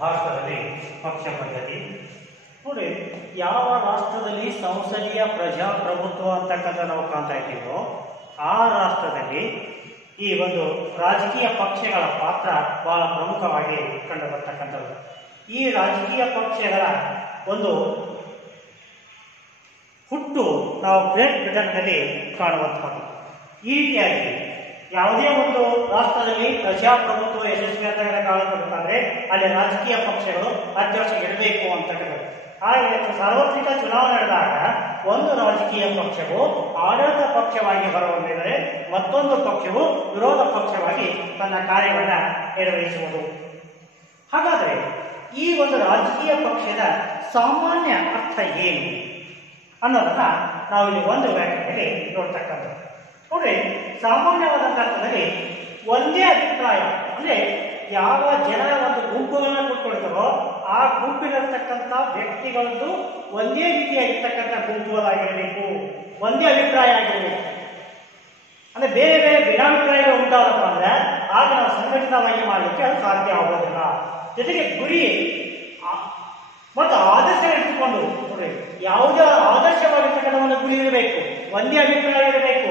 ಭಾರತದಲ್ಲಿ ಪಕ್ಷ ಪದ್ಧತಿ ನೋಡಿ. ಯಾವ ರಾಷ್ಟ್ರದಲ್ಲಿ ಸಂಸದೀಯ ಪ್ರಜಾಪ್ರಭುತ್ವ ಅಂತಕ್ಕಂಥ ನಾವು ಕಾಣ್ತಾ ಇದ್ದೀವೋ ಆ ರಾಷ್ಟ್ರದಲ್ಲಿ ಈ ಒಂದು ರಾಜಕೀಯ ಪಕ್ಷಗಳ ಪಾತ್ರ ಬಹಳ ಪ್ರಮುಖವಾಗಿ ಕಂಡು ಬರ್ತಕ್ಕಂಥದ್ದು. ಈ ರಾಜಕೀಯ ಪಕ್ಷಗಳ ಒಂದು ಹುಟ್ಟು ನಾವು ಗ್ರೇಟ್ ಬ್ರಿಟನ್ನಲ್ಲಿ ಕಾಣುವಂಥದ್ದು. ಈ ರೀತಿಯಾಗಿ ಯಾವುದೇ ಒಂದು ರಾಷ್ಟ್ರದಲ್ಲಿ ಪ್ರಜಾಪ್ರಭುತ್ವ ಯಶಸ್ವಿ ಅಂತ ಕಾಣಬೇಕಾದ್ರೆ ಅಲ್ಲಿ ರಾಜಕೀಯ ಪಕ್ಷಗಳು ಅಧ್ಯಕ್ಷ ಇರಬೇಕು ಅಂತಕ್ಕಂಥದ್ದು. ಹಾಗೆ ಸಾರ್ವತ್ರಿಕ ಚುನಾವಣೆ ನಡೆದಾಗ ಒಂದು ರಾಜಕೀಯ ಪಕ್ಷವು ಆಡಳಿತ ಪಕ್ಷವಾಗಿ ಹೊರಹೊಮ್ಮಿದರೆ ಮತ್ತೊಂದು ಪಕ್ಷವು ವಿರೋಧ ಪಕ್ಷವಾಗಿ ತನ್ನ ಕಾರ್ಯವನ್ನು ನಿರ್ವಹಿಸುವುದು. ಹಾಗಾದರೆ ಈ ಒಂದು ರಾಜಕೀಯ ಪಕ್ಷದ ಸಾಮಾನ್ಯ ಅರ್ಥ ಏನು ಅನ್ನೋದನ್ನ ನಾವು ಇಲ್ಲಿ ಒಂದು ವ್ಯಾಖ್ಯಾನದಲ್ಲಿ ನೋಡ್ತಕ್ಕಂಥದ್ದು. ನೋಡ್ರಿ, ಸಾಮಾನ್ಯವಾದಂಥ ಅರ್ಥದಲ್ಲಿ ಒಂದೇ ಅಭಿಪ್ರಾಯ ಅಂದ್ರೆ ಯಾವ ಜನರ ಒಂದು ಗುಂಪುಗಳನ್ನು ಕೊಟ್ಕೊಳ್ತಾರೋ ಆ ಗುಂಪಿನರ್ತಕ್ಕಂಥ ವ್ಯಕ್ತಿಗಳದ್ದು ಒಂದೇ ರೀತಿಯಾಗಿರ್ತಕ್ಕಂಥ ಗುಂಪುಗಳಾಗಿರಬೇಕು, ಒಂದೇ ಅಭಿಪ್ರಾಯ ಆಗಿರಬೇಕು. ಅಂದ್ರೆ ಬೇರೆ ಬೇರೆ ಭಿನ್ನಾಭಿಪ್ರಾಯಗಳು ಉಂಟಾದಪ್ಪ ಅಂದ್ರೆ ಆಗ ನಾವು ಸಂಘಟಿತವಾಗಿ ಮಾಡಲಿಕ್ಕೆ ಅದು ಸಾಧ್ಯ ಆಗೋದಿಲ್ಲ. ಜೊತೆಗೆ ಗುರಿ ಮತ್ತು ಆದರ್ಶ ಇಟ್ಟುಕೊಂಡು ನೋಡ್ರಿ, ಯಾವುದೇ ಆದರ್ಶವಾಗಿರ್ತಕ್ಕಂಥ ಒಂದು ಗುರಿ ಇರಬೇಕು, ಒಂದೇ ಅಭಿಪ್ರಾಯ ಇರಬೇಕು.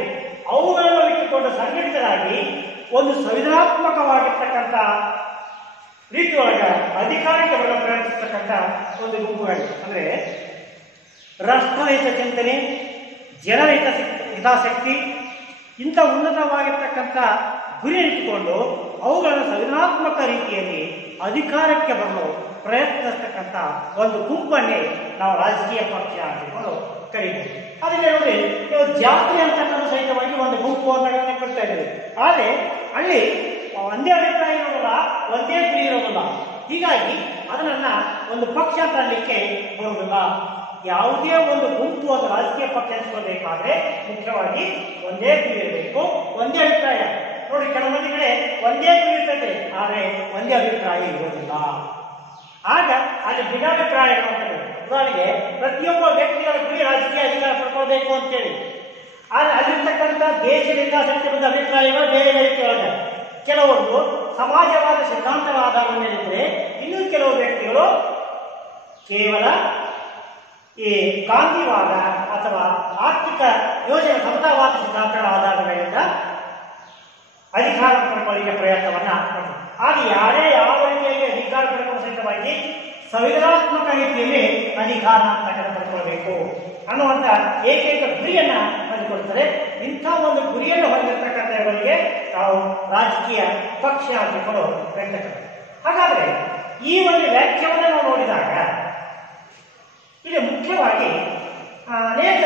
ಅವುಗಳನ್ನು ಇಟ್ಟುಕೊಂಡು ಸಂಘಟಿತರಾಗಿ ಒಂದು ಸಂವಿಧಾನಾತ್ಮಕವಾಗಿರ್ತಕ್ಕಂಥ ರೀತಿಯೊಳಗೆ ಅಧಿಕಾರಕ್ಕೆ ಬರಲು ಪ್ರಯತ್ನಿಸ್ತಕ್ಕಂಥ ಒಂದು ಗುಂಪುಗಳು. ಅಂದ್ರೆ ರಾಷ್ಟ್ರಹಿತ ಚಿಂತನೆ, ಜನರ ಹಿತಾಸಕ್ತಿ ಇಂಥ ಉನ್ನತವಾಗಿರ್ತಕ್ಕಂಥ ಗುರಿ ಇಟ್ಟುಕೊಂಡು ಅವುಗಳನ್ನು ಸಂವಿಧಾನಾತ್ಮಕ ರೀತಿಯಲ್ಲಿ ಅಧಿಕಾರಕ್ಕೆ ಬರಲು ಪ್ರಯತ್ನಿಸ್ತಕ್ಕಂಥ ಒಂದು ಗುಂಪನ್ನೇ ನಾವು ರಾಜಕೀಯ ಪಕ್ಷ ಅಂತಕೊಂಡು ಕರೀತೀವಿ. ಅದಕ್ಕೆ ನೋಡಿ, ಜಾತಿ ಅಂತಕ್ಕಂಥ ಸಹಿತವಾಗಿ ಒಂದು ಗುಂಪು ಅಂತ ಕೊಡ್ತಾ ಇದ್ದೀವಿ. ಆದರೆ ಅಲ್ಲಿ ಒಂದೇ ಅಭಿಪ್ರಾಯ ಇರೋದಿಲ್ಲ, ಒಂದೇ ಗುರಿ ಇರೋದಿಲ್ಲ. ಹೀಗಾಗಿ ಅದನ್ನ ಒಂದು ಪಕ್ಷ ಅಂತ ಅನ್ನಲಿಕ್ಕೆ ಬರುವುದಿಲ್ಲ. ಯಾವುದೇ ಒಂದು ಗುಂಪು ಅದು ರಾಜಕೀಯ ಪಕ್ಷ ಅನಿಸ್ಕೊಳ್ಬೇಕಾದ್ರೆ ಮುಖ್ಯವಾಗಿ ಒಂದೇ ಗುರಿ ಇರಬೇಕು, ಒಂದೇ ಅಭಿಪ್ರಾಯ. ನೋಡಿ, ಕೆಲವೊಂದು ಕಡೆ ಒಂದೇ ಗುರಿ ಇರ್ತದೆ, ಆದರೆ ಒಂದೇ ಅಭಿಪ್ರಾಯ ಇರೋದಿಲ್ಲ. ಆಗ ಅಲ್ಲಿ ಭಿನ್ನಾಭಿಪ್ರಾಯಗಳು ಅಂತೇಳಿ, ಉದಾಹರಣೆಗೆ ಪ್ರತಿಯೊಬ್ಬ ವ್ಯಕ್ತಿಗಳ ಗುರಿ ರಾಜಕೀಯ ಅಧಿಕಾರ ಪಡ್ಕೊಳ್ಬೇಕು ಅಂತೇಳಿ, ಆದರೆ ಅಲ್ಲಿರ್ತಕ್ಕಂಥ ದೇಶದಿಂದ ಶಕ್ತಿ ಬಂದ ಅಭಿಪ್ರಾಯಗಳು ಬೇರೆ ಬೇರೆ ರೀತಿಯೊಳಗೆ. ಕೆಲವೊಂದು ಸಮಾಜವಾದ ಸಿದ್ಧಾಂತಗಳ ಆಧಾರದ ಮೇಲಿದ್ರೆ, ಇನ್ನೂ ಕೆಲವು ವ್ಯಕ್ತಿಗಳು ಕೇವಲ ಈ ಗಾಂಧಿವಾದ ಅಥವಾ ಆರ್ಥಿಕ ಯೋಜನೆ ಸಮತಾವಾದ ಸಿದ್ಧಾಂತಗಳ ಆಧಾರದ ಮೇಲಿಂದ ಅಧಿಕಾರ ಪಡ್ಕೊಳ್ಳಿಕ್ಕೆ ಪ್ರಯತ್ನವನ್ನ ಮಾಡ್ತಾರೆ. ಆಗ ಯಾರೇ ಯಾವ ರೀತಿಯಾಗಿ ಅಧಿಕಾರ ಪಡ್ಕೊಳ್ಳೋ ಸಹಿತವಾಗಿ ಸಂವಿಧಾನಾತ್ಮಕ ರೀತಿಯಲ್ಲಿ ಅಧಿಕಾರ ಪಡ್ಕೊಳ್ಬೇಕು ಅನ್ನುವಂಥ ಏಕೈಕ ಗುರಿಯನ್ನ ಹೊಂದಿಕೊಳ್ತಾರೆ. ಇಂಥ ಒಂದು ಗುರಿಯನ್ನು ಹೊಂದಿರತಕ್ಕಂಥವರಿಗೆ ನಾವು ರಾಜಕೀಯ ಪಕ್ಷ ಆಗಿಕೊಂಡು ಹೇಳ್ತಕ್ಕಂಥ. ಹಾಗಾದ್ರೆ ಈ ಒಂದು ವ್ಯಾಖ್ಯಾನವನ್ನು ನಾವು ನೋಡಿದಾಗ ಇಲ್ಲಿ ಮುಖ್ಯವಾಗಿ ಅನೇಕ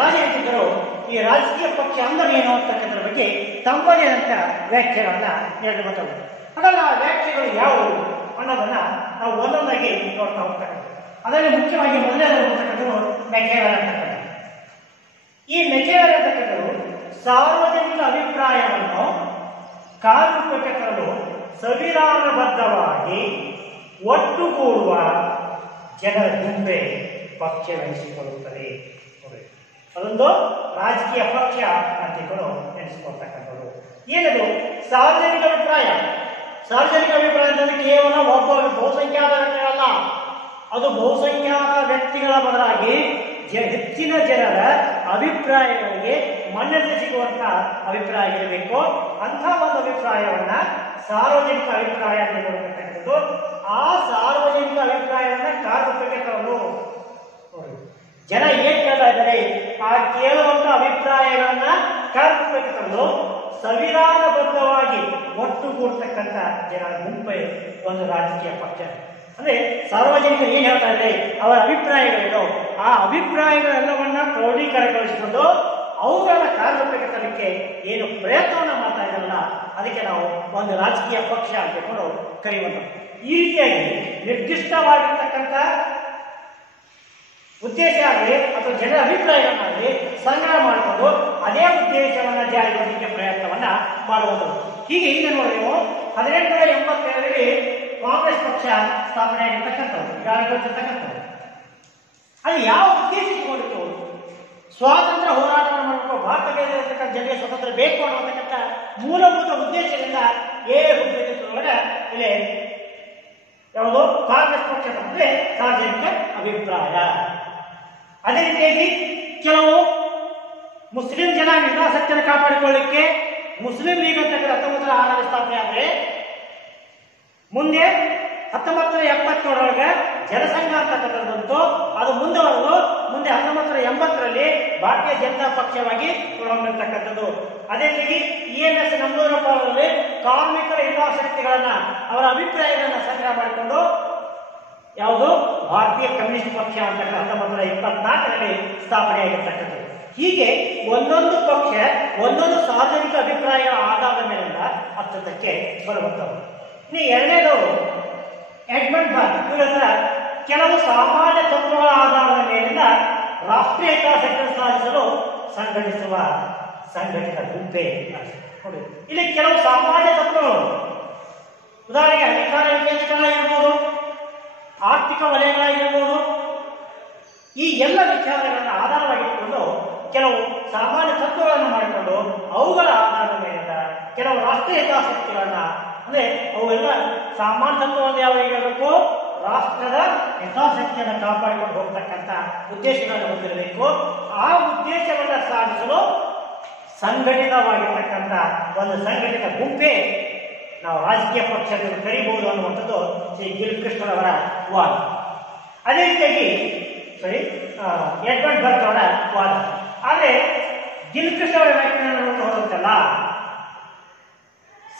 ರಾಜನೀತಿಕರು ಈ ರಾಜಕೀಯ ಪಕ್ಷ ಅಂದ್ರೆ ಏನು ಅಂತಕ್ಕಂಥದ್ರ ಬಗ್ಗೆ ತಮ್ಮದೇ ಆದಂಥ ವ್ಯಾಖ್ಯಾನವನ್ನ ನೀಡಿರುವಂಥದ್ದು. ಹಾಗಾಗಿ ಆ ವ್ಯಾಖ್ಯೆಗಳು ಯಾವುವು ಅನ್ನೋದನ್ನ ನಾವು ಒಂದೊಂದಾಗಿ ನೋಡ್ತಾ ಹೋಗ್ತಕ್ಕಂಥ. ಅದರಲ್ಲಿ ಮುಖ್ಯವಾಗಿ ಮೊದಲನೇದಾಗಿರ್ತಕ್ಕಂಥದ್ದು ಮೆಕೆವೆಲ್ ಅಂತಕ್ಕಂಥ. ಈ ಮೆಕೆವೆಲ್ ಅಂತಕ್ಕಂಥದ್ದು ಸಾರ್ವಜನಿಕ ಅಭಿಪ್ರಾಯವನ್ನು ಕಾರ್ಯರೂಪಕ್ಕೆ ತರಲು ಸಂವಿಧಾನಬದ್ಧವಾಗಿ ಒಟ್ಟುಗೂಡುವ ಜನರ ಗುಂಪೆ ಪಕ್ಷವೆನಿಸಿಕೊಳ್ಳುತ್ತದೆ. ಅದೊಂದು ರಾಜಕೀಯ ಪಕ್ಷ ಅಂತಿಕೊಂಡು ನೆನೆಸಿಕೊಳ್ತಕ್ಕಂಥದ್ದು. ಏನದು ಸಾರ್ವಜನಿಕ ಅಭಿಪ್ರಾಯ? ಸಾರ್ವಜನಿಕ ಅಭಿಪ್ರಾಯ ಅಂತಂದ್ರೆ ಕೇವಲ ಒಬ್ಬ ಬಹುಸಂಖ್ಯಾತ ವ್ಯಕ್ತಿಗಳಲ್ಲ, ಅದು ಬಹುಸಂಖ್ಯಾತ ವ್ಯಕ್ತಿಗಳ ಬದಲಾಗಿ ಹೆಚ್ಚಿನ ಜನರ ಅಭಿಪ್ರಾಯಗಳಿಗೆ ಮನ್ನಣೆ ಸಿಗುವಂತ ಅಭಿಪ್ರಾಯ ಇರಬೇಕು. ಅಂಥ ಒಂದು ಅಭಿಪ್ರಾಯವನ್ನ ಸಾರ್ವಜನಿಕ ಅಭಿಪ್ರಾಯ ಅಂತ ಹೇಳತಕ್ಕಂಥದ್ದು. ಆ ಸಾರ್ವಜನಿಕ ಅಭಿಪ್ರಾಯವನ್ನ ಕಾರ್ಯರೂಪಕ್ಕೆ ತರಲು ಜನ ಏನ್ ಕೇಳ್ತಾ ಇದ್ದಾರೆ, ಆ ಕೇಳುವಂತ ಅಭಿಪ್ರಾಯಗಳನ್ನ ಕಾರ್ಯರೂಪಕ್ಕೆ ತರಲು ಸಂವಿಧಾನಬದ್ಧವಾಗಿ ಒಟ್ಟುಗೂಡ್ತಕ್ಕಂಥ ಜನರ ಗುಂಪೆ ಒಂದು ರಾಜಕೀಯ ಪಕ್ಷ. ಅಂದ್ರೆ ಸಾರ್ವಜನಿಕರು ಏನ್ ಹೇಳ್ತಾ ಇದ್ದಾರೆ, ಅವರ ಅಭಿಪ್ರಾಯಗಳೇನು, ಆ ಅಭಿಪ್ರಾಯಗಳೆಲ್ಲವನ್ನ ಕ್ರೋಢೀಕರಣಗೊಳಿಸಿಕೊಂಡು ಅವುಗಳನ್ನ ಕಾರ್ಯರೂಪಕ್ಕೆ ತರಲಿಕ್ಕೆ ಏನು ಪ್ರಯತ್ನವನ್ನ ಮಾಡ್ತಾ ಇದ್ದಾರಲ್ಲ, ಅದಕ್ಕೆ ನಾವು ಒಂದು ರಾಜಕೀಯ ಪಕ್ಷ ಅಂತಕೊಂಡು ಕರೆಯುವಂಥದ್ದು. ಈ ರೀತಿಯಾಗಿ ನಿರ್ದಿಷ್ಟವಾಗಿರ್ತಕ್ಕಂಥ ಉದ್ದೇಶ ಆಗಲಿ ಅಥವಾ ಜನರ ಅಭಿಪ್ರಾಯಗಳನ್ನಾಗಲಿ ಸಂಗ್ರಹ ಮಾಡಿಕೊಂಡು ಅದೇ ಉದ್ದೇಶವನ್ನ ಜಾರಿಗೊಳಿಸಲಿಕ್ಕೆ ಪ್ರಯತ್ನವನ್ನ ಮಾಡುವಂಥದ್ದು. ಹೀಗೆ ಈಗ ನೋಡಿ, ನೀವು 1887ರಲ್ಲಿ ಕಾಂಗ್ರೆಸ್ ಪಕ್ಷ ಸ್ಥಾಪನೆ ಆಗಿರ್ತಕ್ಕಂಥದ್ದು, ಜಾರಿಗೊಳಿಸಿರ್ತಕ್ಕಂಥದ್ದು. ಅದು ಯಾವ ಉದ್ದೇಶ ಇಟ್ಕೊಂಡಿತ್ತು? ಸ್ವಾತಂತ್ರ್ಯ ಹೋರಾಟವನ್ನು ಮಾಡಬೇಕು, ಭಾರತ ದೇಶದಲ್ಲಿರ್ತಕ್ಕಂಥ ಜನರಿಗೆ ಸ್ವತಂತ್ರ ಬೇಕು ಅನ್ನತಕ್ಕಂಥ ಮೂಲಭೂತ ಉದ್ದೇಶದಿಂದ ಇಲ್ಲಿ ಯಾವುದು ಕಾಂಗ್ರೆಸ್ ಪಕ್ಷದ ಅಂದ್ರೆ ಸಾರ್ವಜನಿಕ ಅಭಿಪ್ರಾಯ. ಅದೇ ರೀತಿಯಾಗಿ ಕೆಲವು ಮುಸ್ಲಿಂ ಜನ ಹಿತಾಸಕ್ತಿಯನ್ನು ಕಾಪಾಡಿಕೊಳ್ಳಲಿಕ್ಕೆ ಮುಸ್ಲಿಂ ಲೀಗ್ ಅಂತ 1906 ಸ್ಥಾಪನೆ ಆದರೆ ಮುಂದೆ 1977 ಜನಸಂಘ ಅಂತಕ್ಕಂಥದ್ದು ಅದು ಮುಂದುವರೆದು ಮುಂದೆ 1980 ಭಾರತೀಯ ಜನತಾ ಪಕ್ಷವಾಗಿ ಹೊರಹೊಮ್ಮಿರ್ತಕ್ಕಂಥದ್ದು. ಅದೇ ರೀತಿ EMS ನಮ್ಮೂರಪ್ಪ ಅವರಲ್ಲಿ ಕಾರ್ಮಿಕರ ಹಿತಾಸಕ್ತಿಗಳನ್ನ ಅವರ ಅಭಿಪ್ರಾಯಗಳನ್ನ ಸಂಗ್ರಹ ಮಾಡಿಕೊಂಡು ಯಾವುದು ಭಾರತೀಯ ಕಮ್ಯುನಿಸ್ಟ್ ಪಕ್ಷ ಅಂತ 1924 ಸ್ಥಾಪನೆಯಾಗಿರ್ತಕ್ಕಂಥದ್ದು. ಹೀಗೆ ಒಂದೊಂದು ಪಕ್ಷ ಒಂದೊಂದು ಸಾರ್ವಜನಿಕ ಅಭಿಪ್ರಾಯಗಳ ಆಧಾರದ ಮೇಲಿಂದ ಅಸ್ತಿತ್ವಕ್ಕೆ ಬರುವಂಥವು. ಇನ್ನು ಎರಡನೇದವರು ಎಡ್ಮಂಡ್ ಬರ್ಗ್ ಇವರ ಕೆಲವು ಸಾಮಾನ್ಯ ತತ್ವಗಳ ಆಧಾರದ ಮೇಲಿಂದ ರಾಷ್ಟ್ರೀಯ ಹಿತಾಸಕ್ತಿಯನ್ನು ಸಾಧಿಸಲು ಸಂಘಟಿಸುವ ಸಂಘಟಿತ ಗುಂಪೇ ನೋಡಿ. ಇಲ್ಲಿ ಕೆಲವು ಸಾಮಾನ್ಯ ತತ್ವಗಳು, ಉದಾಹರಣೆಗೆ ಅಧಿಕಾರ ವಿಕೇಂದ್ರೀಕರಣ ಇರಬಹುದು, ಆರ್ಥಿಕ ವಲಯಗಳಾಗಿರ್ಬೋದು, ಈ ಎಲ್ಲ ವಿಚಾರಗಳನ್ನು ಆಧಾರವಾಗಿಟ್ಟುಕೊಂಡು ಕೆಲವು ಸಾಮಾನ್ಯ ತತ್ವಗಳನ್ನು ಮಾಡಿಕೊಂಡು ಅವುಗಳ ಆಧಾರದ ಮೇಲಿಂದ ಕೆಲವು ರಾಷ್ಟ್ರೀಯ ಹಿತಾಸಕ್ತಿಗಳನ್ನ ಅಂದ್ರೆ ಅವೆಲ್ಲ ಸಾಮಾನ್ಯ ತತ್ವವನ್ನು ಯಾವ ಇರಬೇಕು, ರಾಷ್ಟ್ರದ ಹಿತಾಸಕ್ತಿಯನ್ನು ಕಾಪಾಡಿಕೊಂಡು ಹೋಗ್ತಕ್ಕಂಥ ಉದ್ದೇಶಗಳನ್ನು ಹೊಂದಿರಬೇಕು. ಆ ಉದ್ದೇಶವನ್ನು ಸಾಧಿಸಲು ಸಂಘಟಿತವಾಗಿರ್ತಕ್ಕಂಥ ಒಂದು ಸಂಘಟಿತ ಗುಂಪೇ ನಾವು ರಾಜಕೀಯ ಪಕ್ಷವನ್ನು ಕರೀಬಹುದು ಅನ್ನುವಂಥದ್ದು ಶ್ರೀ ಗಿಲ್ಕ್ರಿಸ್ಟರವರ ವಾದ. ಅದೇ ರೀತಿಯಾಗಿ ಎಡ್ಮಂಡ್ ಬರ್ಗ್ ಅವರ ವಾದ. ಆದರೆ ಗಿಲ್ಕ್ರಿಸ್ಟ್ ಅವರ ವ್ಯಾಖ್ಯಾನವನ್ನು ಹೋದಂತಲ್ಲ,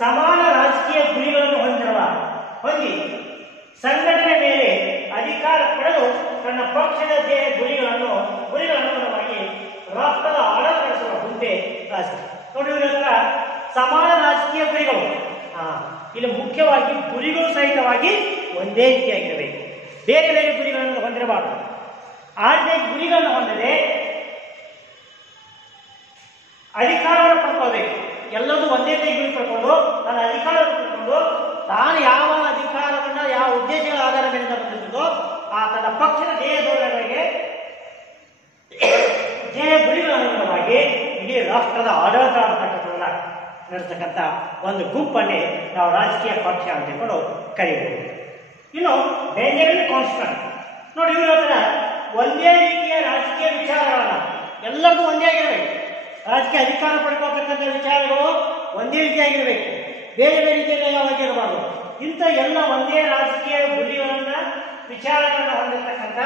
ಸಮಾನ ರಾಜಕೀಯ ಗುರಿಗಳನ್ನು ಹೊಂದಿ ಸಂಘಟನೆ ಮೇಲೆ ಅಧಿಕಾರ ಪಡೆದು ತನ್ನ ಪಕ್ಷದ ಗುರಿಗಳನ್ನು ಅನುಗುಣವಾಗಿ ರಾಷ್ಟ್ರದ ಆಡಳಿತ ನಡೆಸುವ ಗುಂಪೆ ರಾಜಕೀಯ. ನೋಡಿ, ಇವರ ಸಮಾನ ರಾಜಕೀಯ ಗುರಿಗಳು ಇಲ್ಲಿ ಮುಖ್ಯವಾಗಿ ಗುರಿಗಳು ಸಹಿತವಾಗಿ ಒಂದೇ ರೀತಿಯಾಗಿರಬೇಕು, ಬೇರೆ ಬೇರೆ ಗುರಿಗಳನ್ನು ಹೊಂದಿರಬಾರದು. ಆದ್ಯ ಗುರಿಗಳನ್ನು ಹೊಂದದೆ ಅಧಿಕಾರವನ್ನು ಪಡ್ಕೋಬೇಕು. ಎಲ್ಲದೂ ಒಂದೇ ಗುರಿ ಪಡ್ಕೊಂಡು ತನ್ನ ಅಧಿಕಾರವನ್ನು ಪಡ್ಕೊಂಡು ತಾನು ಯಾವ ಅಧಿಕಾರವನ್ನ ಯಾವ ಉದ್ದೇಶಗಳ ಆಧಾರದ ಮೇಲೆ ಬಂದಿರುತ್ತೋ ಆ ತನ್ನ ಪಕ್ಷದ ಧ್ಯೇಯ ಗುರಿಗಳ ಅನುಗುಣವಾಗಿ ಇಡೀ ರಾಷ್ಟ್ರದ ಆಡಳಿತ ಅಂತಕ್ಕಂಥದ್ದನ್ನ ನಡೆಸ್ತಕ್ಕಂಥ ಒಂದು ಗುಂಪನ್ನೇ ನಾವು ರಾಜಕೀಯ ಪಕ್ಷ ಅಂತ ಹೇಳ್ಕೊಂಡು ಕರೀಬಹುದು. ಇನ್ನು ಬೆಂಜಮಿನ್ ಕಾನ್ಸ್ಟಂಟ್ ನೋಡಿ, ಇವ್ರ ಹತ್ರ ಒಂದೇ ರೀತಿಯ ರಾಜಕೀಯ ವಿಚಾರಗಳನ್ನ ಎಲ್ಲರಿಗೂ ಒಂದೇ ಆಗಿರಬೇಕು. ರಾಜಕೀಯ ಅಧಿಕಾರ ಪಡ್ಕೋತಕ್ಕಂಥ ವಿಚಾರಗಳು ಒಂದೇ ರೀತಿಯಾಗಿರಬೇಕು, ಬೇರೆ ಬೇರೆ ರೀತಿಯಾಗಿರಬಾರ್ದು. ಇಂಥ ಎಲ್ಲ ಒಂದೇ ರಾಜಕೀಯ ಗುರಿಗಳನ್ನ ವಿಚಾರಗಳನ್ನ ಹೊಂದಿರತಕ್ಕಂಥ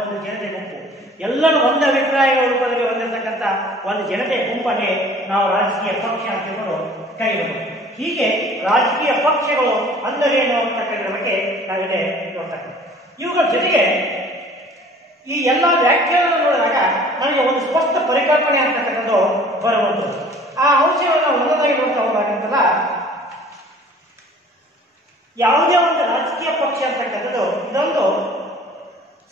ಒಂದು ಜನತೆ ಗುಂಪು, ಎಲ್ಲರೂ ಒಂದು ಅಭಿಪ್ರಾಯಗಳ ರೂಪದಲ್ಲಿ ಹೊಂದಿರತಕ್ಕಂಥ ಒಂದು ಜನತೆ ಗುಂಪನ್ನೇ ನಾವು ರಾಜಕೀಯ ಪಕ್ಷ ಅಂತ ಹೇಳೋದು ಕರೆಯಬಹುದು. ಹೀಗೆ ರಾಜಕೀಯ ಪಕ್ಷಗಳು ಅಂದರೇನು ಅಂತಕ್ಕಂಥ ಬಗ್ಗೆ ನಾವಿಲ್ಲಿ ನೋಡ್ತಕ್ಕಂಥ. ಇವುಗಳ ಜೊತೆಗೆ ಈ ಎಲ್ಲ ವ್ಯಾಖ್ಯಾನವನ್ನು ನೋಡಿದಾಗ ನಮಗೆ ಒಂದು ಸ್ಪಷ್ಟ ಪರಿಕಲ್ಪನೆ ಅಂತಕ್ಕಂಥದ್ದು ಬರುವುದು. ಆ ಅಂಶವನ್ನು ಒಂದೊಂದಾಗಿ ನೋಡ್ತಾ ಹೋದಾಗಂತಲ್ಲ, ಯಾವುದೇ ಒಂದು ರಾಜಕೀಯ ಪಕ್ಷ ಅಂತಕ್ಕಂಥದ್ದು ಇದೊಂದು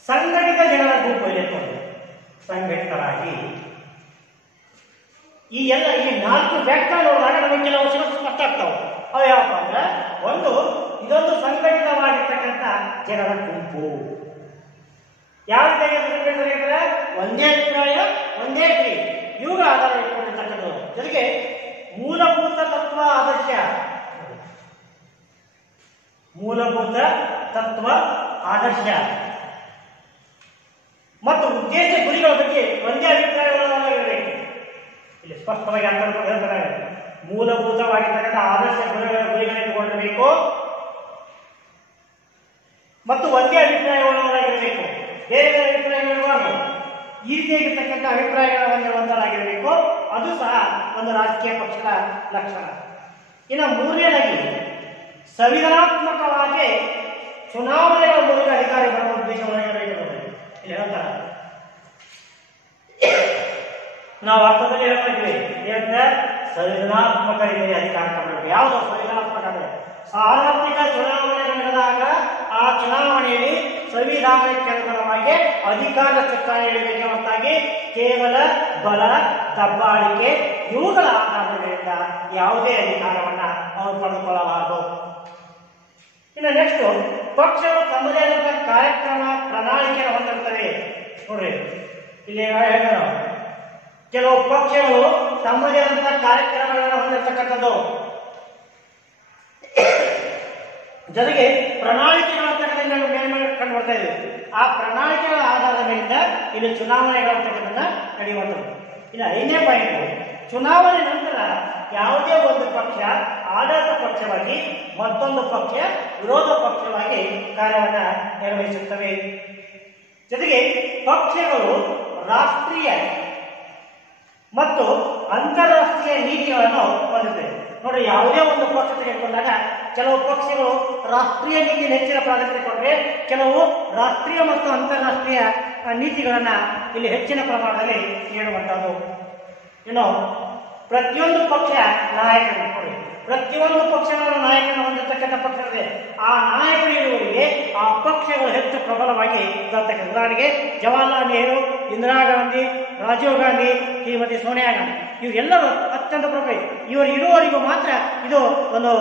ಸಂಘಟಿತ ಜನರ ಗುಂಪು ಇರುತ್ತದೆ. ಸಂಘಟಿತರಾಗಿ ಈ 4 ವ್ಯಾಖ್ಯಾನ ನೋಡಿದಾಗ ನಮಗೆ ಕೆಲವು ಅಂಶಗಳು ಸ್ಪಷ್ಟ ಆಗ್ತಾವೆ. ಅವು ಯಾವಪ್ಪ ಅಂದ್ರೆ, ಒಂದು ಇದೊಂದು ಸಂಘಟಿತವಾಗಿರ್ತಕ್ಕಂಥ ಜನರ ಗುಂಪು. ಯಾವ ರೀತಿಯಾಗಿ ಒಂದೇ ಅಭಿಪ್ರಾಯ, ಒಂದೇ ಗುರಿ, ಇವುಗಳ ಆಧಾರ ಇಟ್ಕೊಂಡಿರ್ತಕ್ಕಂಥದ್ದು. ಜೊತೆಗೆ ಮೂಲಭೂತ ತತ್ವ ಆದರ್ಶ ಮತ್ತು ಉದ್ದೇಶ ಗುರಿಗಳ ಬಗ್ಗೆ ಒಂದೇ ಅಭಿಪ್ರಾಯಗಳಿರಬೇಕು. ಇಲ್ಲಿ ಸ್ಪಷ್ಟವಾಗಿ ಹೇಳ್ತಾರೆ, ಮೂಲಭೂತವಾಗಿರ್ತಕ್ಕಂಥ ಆದರ್ಶ ಗುರಿಗಳಿಟ್ಟುಕೊಂಡಿರಬೇಕು ಮತ್ತು ಒಂದೇ ಅಭಿಪ್ರಾಯಗಳಿರಬೇಕು, ಬೇರೆ ಬೇರೆ ಅಭಿಪ್ರಾಯಗಳಿರಬಾರ್ದು. ಈ ರೀತಿಯಾಗಿರ್ತಕ್ಕಂಥ ಅಭಿಪ್ರಾಯಗಳ ಒಂದರಾಗಿರಬೇಕು. ಅದು ಸಹ ಒಂದು ರಾಜಕೀಯ ಪಕ್ಷದ ಲಕ್ಷಣ. ಇನ್ನು ಮೂರನೇದಾಗಿ ಸಂವಿಧಾನಾತ್ಮಕವಾಗಿ ಚುನಾವಣೆಗಳ ಮೂಲಕ ಅಧಿಕಾರ ಬರುವ ಉದ್ದೇಶವನ್ನು ಇಲ್ಲಿ ಹೇಳ್ತಾರೆ. ನಾವು ಅರ್ಥದಲ್ಲಿ ಹೇಳ್ತಾ ಇದ್ವಿ, ಸಂವಿಧಾನಾತ್ಮಕ ರೀತಿಯಲ್ಲಿ ಅಧಿಕಾರ ಮಾಡಬೇಕು. ಯಾವುದು ಸಂವಿಧಾನಾತ್ಮಕ ಅಂದ್ರೆ, ಸಾರ್ವತ್ರಿಕ ಚುನಾವಣೆ ನಡೆದಾಗ ಆ ಚುನಾವಣೆಯಲ್ಲಿ ಸಂವಿಧಾನಕ್ಕೆ ಅನುಗುಣವಾಗಿ ಅಧಿಕಾರ ಚುಕ್ಕಾಣಿ ನೀಡಬೇಕೆ ಹೊರತಾಗಿ ಕೇವಲ ಬಲ, ದಬ್ಬಾಳಿಕೆ ಇವುಗಳ ಆಧಾರದ ಮೇಲಿಂದ ಯಾವುದೇ ಅಧಿಕಾರವನ್ನ ಅವರು ಪಡೆದುಕೊಳ್ಳಬಾರದು. ಇನ್ನು ನೆಕ್ಸ್ಟ್, ಪಕ್ಷಗಳು ತಮ್ಮದೇ ಆದ ಕಾರ್ಯಕ್ರಮ ಪ್ರಣಾಳಿಕೆಯನ್ನು ಹೊಂದಿರುತ್ತವೆ. ನೋಡ್ರಿ, ಇಲ್ಲಿ ಹೇಳ್ತಾರೆ, ಕೆಲವು ಪಕ್ಷಗಳು ತಮ್ಮದೇ ಆದಂತಹ ಕಾರ್ಯಕ್ರಮಗಳನ್ನು ಹೊಂದಿರತಕ್ಕಂಥದ್ದು. ಜೊತೆಗೆ ಪ್ರಣಾಳಿಕೆಗಳ ಮೇಲೆ ಕಂಡು ಬರ್ತಾ ಇದೆ. ಆ ಪ್ರಣಾಳಿಕೆಗಳ ಆಧಾರದ ಮೇಲಿಂದ ಇಲ್ಲಿ ಚುನಾವಣೆಗಳನ್ನ ನಡೆಯುವಂಥದ್ದು. ಇನ್ನು 5ನೇ ಪಾಯಿಂಟ್, ಚುನಾವಣೆ ನಂತರ ಯಾವುದೇ ಒಂದು ಪಕ್ಷ ಆಡಳಿತ ಪಕ್ಷವಾಗಿ ಮತ್ತೊಂದು ಪಕ್ಷ ವಿರೋಧ ಪಕ್ಷವಾಗಿ ಕಾರ್ಯವನ್ನು ನಿರ್ವಹಿಸುತ್ತವೆ. ಜೊತೆಗೆ ಪಕ್ಷಗಳು ರಾಷ್ಟ್ರೀಯ ಮತ್ತು ಅಂತಾರಾಷ್ಟ್ರೀಯ ನೀತಿಗಳನ್ನು ಹೊಂದಿದೆ. ನೋಡಿ, ಯಾವುದೇ ಒಂದು ಪಕ್ಷ ತೆಗೆದುಕೊಂಡಾಗ ಕೆಲವು ಪಕ್ಷಗಳು ರಾಷ್ಟ್ರೀಯ ನೀತಿಗೆ ಹೆಚ್ಚಿನ ಪ್ರಾಧಾನ್ಯತೆ ಕೊಟ್ಟರೆ, ಕೆಲವು ರಾಷ್ಟ್ರೀಯ ಮತ್ತು ಅಂತಾರಾಷ್ಟ್ರೀಯ ನೀತಿಗಳನ್ನ ಇಲ್ಲಿ ಹೆಚ್ಚಿನ ಪ್ರಮಾಣದಲ್ಲಿ ನೀಡುವಂಥದ್ದು. ಇನ್ನು ಪ್ರತಿಯೊಂದು ಪಕ್ಷ ನಾಯಕರು ನೋಡಿ, ಪ್ರತಿಯೊಂದು ಪಕ್ಷಗಳ ನಾಯಕರನ್ನು ಹೊಂದಿರತಕ್ಕಂಥ ಪಕ್ಷಗಳಿದೆ. ಆ ನಾಯಕರು ಇರುವವರಿಗೆ ಆ ಪಕ್ಷಗಳು ಹೆಚ್ಚು ಪ್ರಬಲವಾಗಿ ಇರತಕ್ಕಂಥ. ಉದಾಹರಣೆಗೆ ಜವಾಹರ್ಲಾಲ್ ನೆಹರು, ಇಂದಿರಾ ಗಾಂಧಿ, ರಾಜೀವ್ ಗಾಂಧಿ, ಶ್ರೀಮತಿ ಸೋನಿಯಾ ಗಾಂಧಿ, ಇವರೆಲ್ಲರೂ ಅತ್ಯಂತ ಪ್ರಬಲ. ಇವರು ಇರುವವರಿಗೂ ಮಾತ್ರ ಇದು ಒಂದು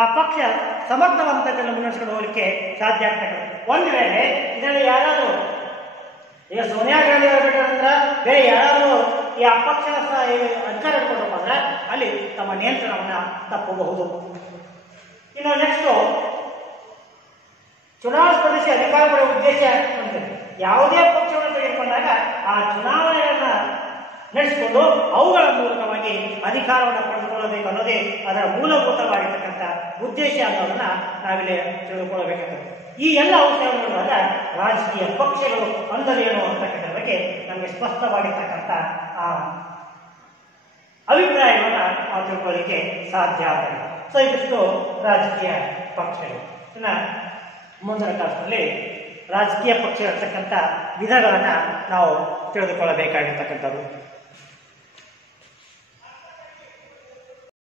ಆ ಪಕ್ಷ ಸಮರ್ಥವಾದಂಥದ್ದನ್ನು ಮುನ್ನಡೆಸಿಕೊಂಡು ಹೋಗಲಿಕ್ಕೆ ಸಾಧ್ಯ ಆಗ್ತಕ್ಕಂಥ. ಒಂದು ವೇಳೆ ಇದರಲ್ಲಿ ಯಾರಾದರೂ ಈಗ ಸೋನಿಯಾ ಗಾಂಧಿ ಅವರ ನಂತರ ಬೇರೆ ಯಾರಾದರೂ ಈ ಅಪಕ್ಷದ ಅಧಿಕಾರ ಇಟ್ಕೊಂಡಪ್ಪ ಅಂದ್ರೆ ಅಲ್ಲಿ ತಮ್ಮ ನಿಯಂತ್ರಣವನ್ನು ತಪ್ಪಬಹುದು. ಇನ್ನು ನೆಕ್ಸ್ಟ್, ಚುನಾವಣಾ ಸ್ಪರ್ಧಿಸಿ ಅಧಿಕಾರ ಪಡೆಯುವ ಉದ್ದೇಶ ಹೊಂದಿದೆ. ಯಾವುದೇ ಪಕ್ಷವನ್ನು ತೆಗೆದುಕೊಂಡಾಗ ಆ ಚುನಾವಣೆಗಳನ್ನ ನಡೆಸಿಕೊಂಡು ಅವುಗಳ ಮೂಲಕವಾಗಿ ಅಧಿಕಾರವನ್ನು ಪಡೆದುಕೊಳ್ಳಬೇಕು ಅನ್ನೋದೇ ಅದರ ಮೂಲಭೂತವಾಗಿರ್ತಕ್ಕಂಥ ಉದ್ದೇಶ ಅನ್ನೋದನ್ನ ನಾವಿಲ್ಲಿ ತಿಳಿದುಕೊಳ್ಳಬೇಕಾಗ್ತದೆ. ಈ ಎಲ್ಲ ಅಂಶಗಳನ್ನು ನೋಡುವಾಗ ರಾಜಕೀಯ ಪಕ್ಷಗಳು ಅಂದರೇನು ಅಂತಕ್ಕಂಥ ಬಗ್ಗೆ ನಮಗೆ ಸ್ಪಷ್ಟವಾಗಿರ್ತಕ್ಕಂಥ ಅಭಿಪ್ರಾಯಗಳನ್ನು ನಾವು ತಿಳ್ಕೊಳ್ಳಲಿಕ್ಕೆ ಸಾಧ್ಯ ಆಗಿದೆ. ಸೊ ಇದಿಷ್ಟು ರಾಜಕೀಯ ಪಕ್ಷಗಳು. ಇನ್ನು ಮುಂದಿನ ಕ್ಲಾಸ್ನಲ್ಲಿ ರಾಜಕೀಯ ಪಕ್ಷ ಇರತಕ್ಕಂಥ ವಿಧಗಳನ್ನು ನಾವು ತಿಳಿದುಕೊಳ್ಳಬೇಕಾಗಿರ್ತಕ್ಕಂಥದ್ದು.